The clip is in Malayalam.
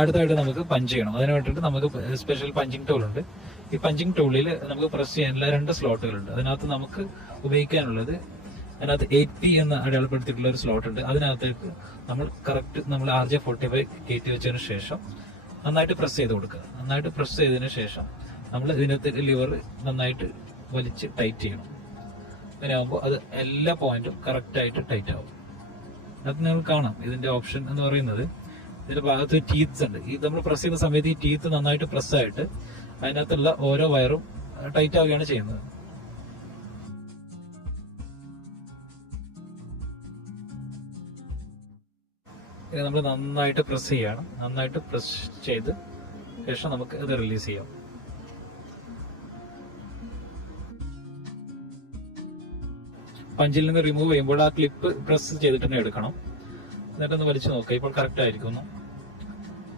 അടുത്തായിട്ട് നമുക്ക് പഞ്ച് ചെയ്യണം. അതിന് വേണ്ടിയിട്ട് നമുക്ക് സ്പെഷ്യൽ പഞ്ചിങ് ടൂൾ ഉണ്ട്. ഈ പഞ്ചിങ് ടൂളിൽ നമുക്ക് പ്രസ് ചെയ്യാനുള്ള 2 സ്ലോട്ടുകളുണ്ട്. അതിനകത്ത് നമുക്ക് ഉപയോഗിക്കാനുള്ളത്, അതിനകത്ത് 8P എന്ന് അടയാളപ്പെടുത്തിയിട്ടുള്ള ഒരു സ്ലോട്ട് ഉണ്ട്. അതിനകത്തേക്ക് നമ്മൾ കറക്റ്റ് നമ്മൾ RJ45 കയറ്റി വെച്ചതിന് ശേഷം നന്നായിട്ട് പ്രസ് ചെയ്ത് കൊടുക്കുക. നന്നായിട്ട് പ്രസ് ചെയ്തതിന് ശേഷം നമ്മൾ ഇതിനകത്ത് ലിവർ നന്നായിട്ട് വലിച്ച് ടൈറ്റ് ചെയ്യണം. അങ്ങനെയാകുമ്പോൾ അത് എല്ലാ പോയിന്റും കറക്റ്റായിട്ട് ടൈറ്റ് ആവും. അത് നിങ്ങൾ കാണാം. ഇതിന്റെ ഓപ്ഷൻ എന്ന് പറയുന്നത്, ഇതിന്റെ ഭാഗത്ത് ടീത്ത്സ് ഉണ്ട്. ഈ നമ്മൾ പ്രസ് ചെയ്യുന്ന സമയത്ത് ഈ ടീത്ത് നന്നായിട്ട് പ്രസ്സായിട്ട് അതിനകത്തുള്ള ഓരോ വയറും ടൈറ്റ് ആവുകയാണ് ചെയ്യുന്നത്. ഇത് നമ്മൾ നന്നായിട്ട് പ്രസ് ചെയ്യണം. നന്നായിട്ട് പ്രസ് ചെയ്ത് ശേഷം നമുക്ക് ഇത് റിലീസ് ചെയ്യാം. പഞ്ചിൽ നിന്ന് റിമൂവ് ചെയ്യുമ്പോൾ ആ ക്ലിപ്പ് പ്രസ് ചെയ്തിട്ട് തന്നെ എടുക്കണം. എന്നിട്ടൊന്ന് വലിച്ചു നോക്കുക. ഇപ്പോൾ കറക്റ്റ് ആയിരിക്കുന്നു.